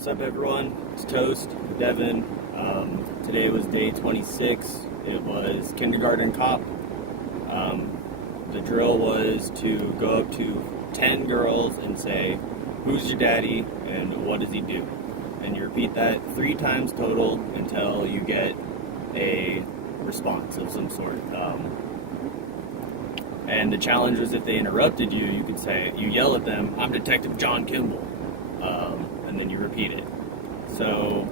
What's up, everyone? It's Toast, Devin. Today was day 26. It was kindergarten cop. The drill was to go up to 10 girls and say, "Who's your daddy and what does he do?" And you repeat that 3 times total until you get a response of some sort. And the challenge was if they interrupted you, you could say, you yell at them, "I'm Detective John Kimball," and then you repeat it. So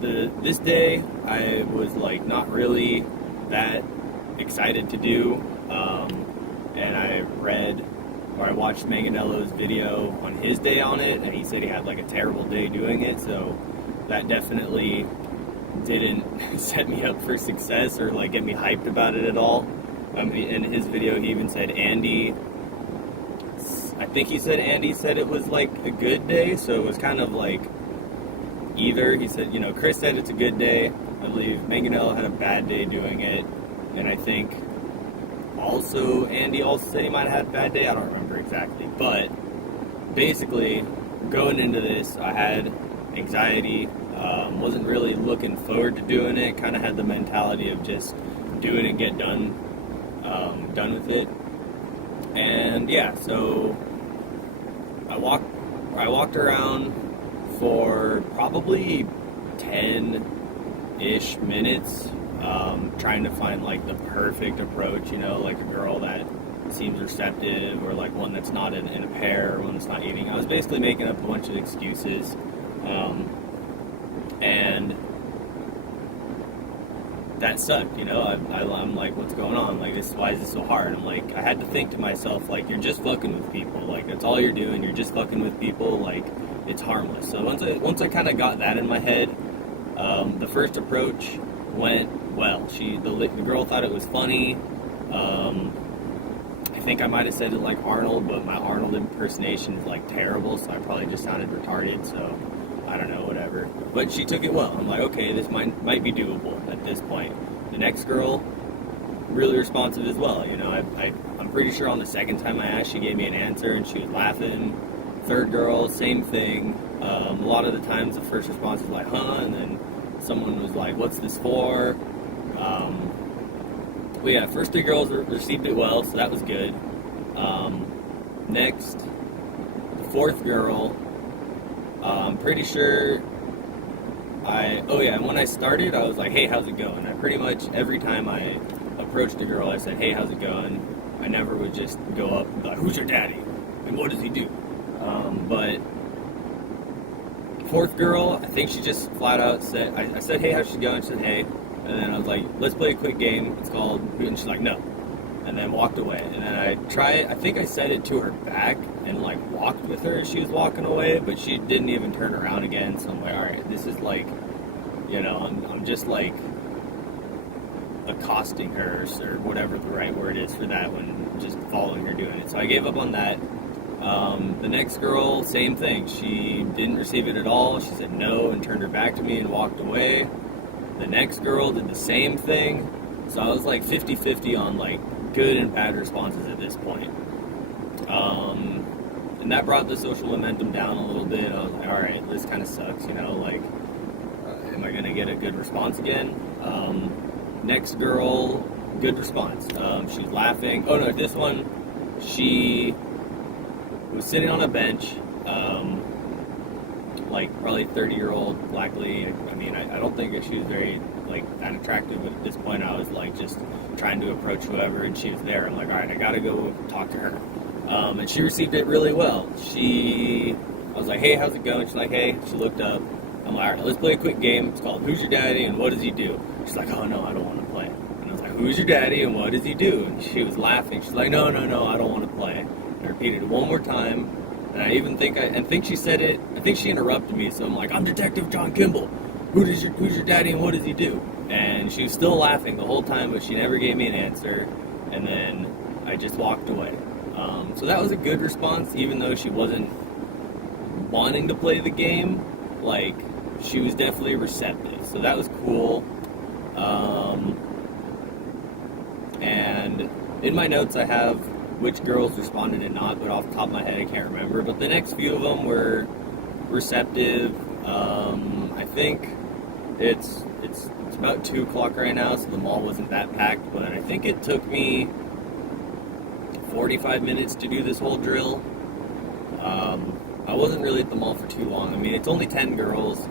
this day I was like not really that excited to do, and I watched Manganello's video on his day on it, and he said he had like a terrible day doing it, so that definitely didn't set me up for success or like get me hyped about it at all. In his video, he even said Andy said it was like a good day, so it was kind of like either. He said, Chris said it's a good day. I believe Manganello had a bad day doing it, and I think also Andy also said he might have had a bad day. I don't remember exactly, but basically going into this, I had anxiety. Wasn't really looking forward to doing it. Kind of had the mentality of just do it and get done with it. And yeah, so I walked around for probably 10-ish minutes, trying to find like the perfect approach, like a girl that seems receptive, or like one that's not in a pair, or one that's not eating. I was basically making up a bunch of excuses, and that sucked, I'm like, what's going on? Like, why is this so hard? I'm like, I had to think to myself, like, you're just fucking with people. Like, that's all you're doing. You're just fucking with people. Like, it's harmless. So once I kind of got that in my head, the first approach went well. The girl thought it was funny. I think I might have said it like Arnold, but my Arnold impersonation is like terrible, so I probably just sounded retarded. So I don't know, whatever. But she took it well. I'm like, okay, this might be doable at this point. The next girl, really responsive as well. I'm pretty sure on the second time I asked, she gave me an answer and she was laughing. Third girl, same thing. A lot of the times the first response was like, huh, and then someone was like, what's this for? But yeah, first 3 girls received it well, so that was good. Next, the 4th girl, I'm pretty sure and when I started, I was like, hey, how's it going? I pretty much, every time I approached a girl, I said, hey, how's it going? I never would just go up and be like, who's your daddy? And what does he do? But 4th girl, I think she just flat out said, I said, hey, how's she going? She said, hey. And then I was like, let's play a quick game. It's called, and she's like, no. And then walked away. And then I think I said it to her back and like walked with her as she was walking away, but she didn't even turn around again. So I'm like, all right, this is like, I'm just like accosting her or whatever the right word is for that, when just following her doing it. So I gave up on that. The next girl, same thing. She didn't receive it at all. She said no and turned her back to me and walked away. The next girl did the same thing. So I was like 50-50 on like good and bad responses at this point. And that brought the social momentum down a little bit. I was like, all right, this kind of sucks, am I going to get a good response again? Next girl, good response. She was laughing. Oh no, this one, she was sitting on a bench, like probably 30-year-old black lady. I mean, I don't think that she was very like that attractive, but at this point I was like just trying to approach whoever, and she was there. I'm like, all right, I gotta go talk to her. And she received it really well. I was like, hey, how's it going? She's like, hey. She looked up. I'm like, all right, let's play a quick game. It's called Who's Your Daddy and What Does He Do? She's like, oh no, I don't want to play. And I was like, who's your daddy and what does he do? And she was laughing. She's like, no, I don't want to play. And I repeated it one more time. And I even think she said it. I think she interrupted me. So I'm like, I'm Detective John Kimball. Who's your daddy and what does he do? And she was still laughing the whole time, but she never gave me an answer. And then I just walked away. So that was a good response, even though she wasn't wanting to play the game. Like, she was definitely receptive. So that was cool. And in my notes I have which girls responded and not, but off the top of my head I can't remember. But the next few of them were receptive. I think it's about 2 o'clock right now, so the mall wasn't that packed. But I think it took me 45 minutes to do this whole drill. I wasn't really at the mall for too long. I mean, it's only 10 girls,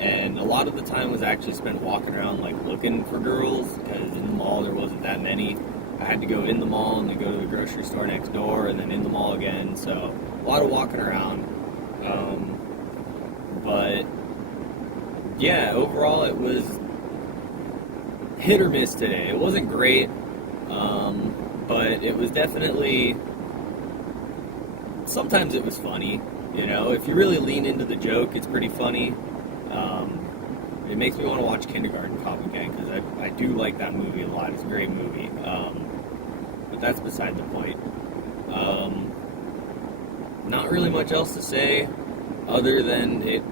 and a lot of the time was actually spent walking around, like, looking for girls, because in the mall there wasn't that many. I had to go in the mall and then go to the grocery store next door and then in the mall again, so a lot of walking around. But, yeah, overall it was hit or miss today. It wasn't great, but it was definitely... Sometimes it was funny, you know. If you really lean into the joke, it's pretty funny. It makes me want to watch Kindergarten Cop again, because I do like that movie a lot. It's a great movie. But that's beside the point. Not really much else to say other than it.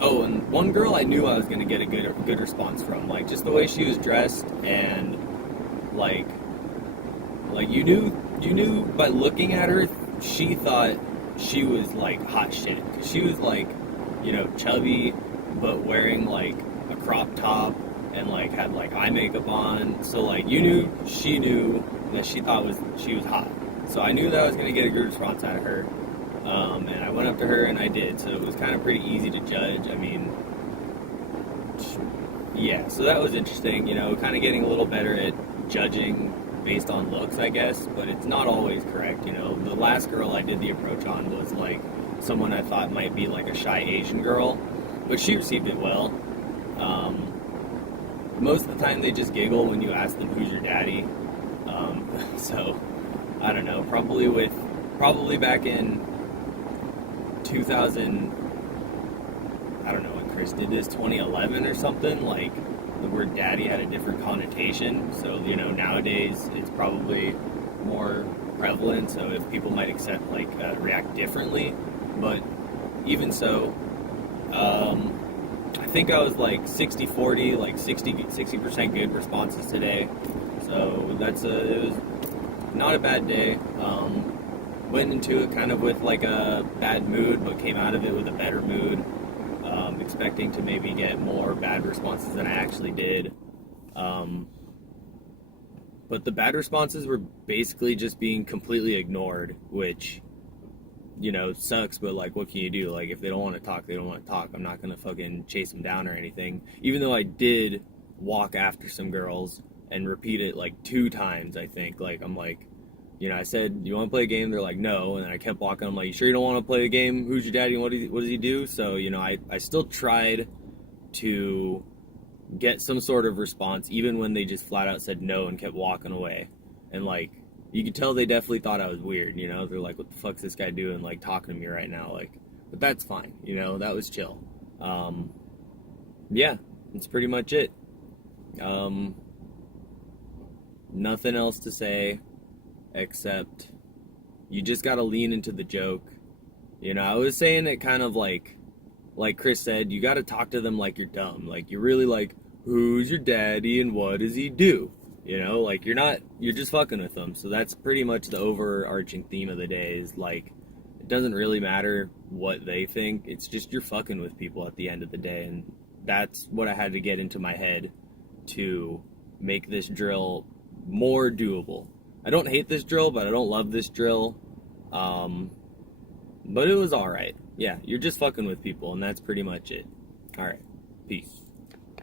Oh, and one girl I knew I was going to get a good response from. Like, just the way she was dressed, and like you knew by looking at her, she thought she was, like, hot shit. 'Cause she was, like, you know, chubby, but wearing, like, a crop top and, like, had, like, eye makeup on. So, like, she knew that she thought she was hot. So I knew that I was going to get a good response out of her. And I went up to her and I did. So it was kind of pretty easy to judge. I mean, yeah, so that was interesting, you know, kind of getting a little better at judging based on looks, I guess, but it's not always correct, you know. The last girl I did the approach on was, like, someone I thought might be, like, a shy Asian girl, but she received it well. Most of the time they just giggle when you ask them, who's your daddy? So, I don't know, probably back in 2000, I don't know when Chris did this, 2011 or something, like, the word daddy had a different connotation, so, you know, nowadays it's probably more prevalent, so if people might accept, like, react differently, but even so, I think I was, like, 60-40, like, 60% good responses today, so it was not a bad day. Went into it kind of with, like, a bad mood, but came out of it with a better mood. Expecting to maybe get more bad responses than I actually did. But the bad responses were basically just being completely ignored, which, you know, sucks, but, like, what can you do? Like, if they don't want to talk, they don't want to talk. I'm not going to fucking chase them down or anything. Even though I did walk after some girls and repeat it, like, 2 times, I think. Like, I'm like, you know, I said, you want to play a game? They're like, no. And then I kept walking. I'm like, you sure you don't want to play a game? Who's your daddy and what does he do? So, you know, I still tried to get some sort of response, even when they just flat out said no and kept walking away. And, like, you could tell they definitely thought I was weird, you know? They're like, what the fuck's this guy doing, like, talking to me right now? Like, but that's fine, you know? That was chill. Yeah, that's pretty much it. Nothing else to say. Except you just gotta lean into the joke. You know, I was saying it kind of like Chris said, you gotta talk to them like you're dumb. Like, you're really like, who's your daddy and what does he do? You know, like, you're just fucking with them. So that's pretty much the overarching theme of the day is, like, it doesn't really matter what they think. It's just you're fucking with people at the end of the day. And that's what I had to get into my head to make this drill more doable. I don't hate this drill, but I don't love this drill. But it was alright. Yeah, you're just fucking with people, and that's pretty much it. Alright, peace.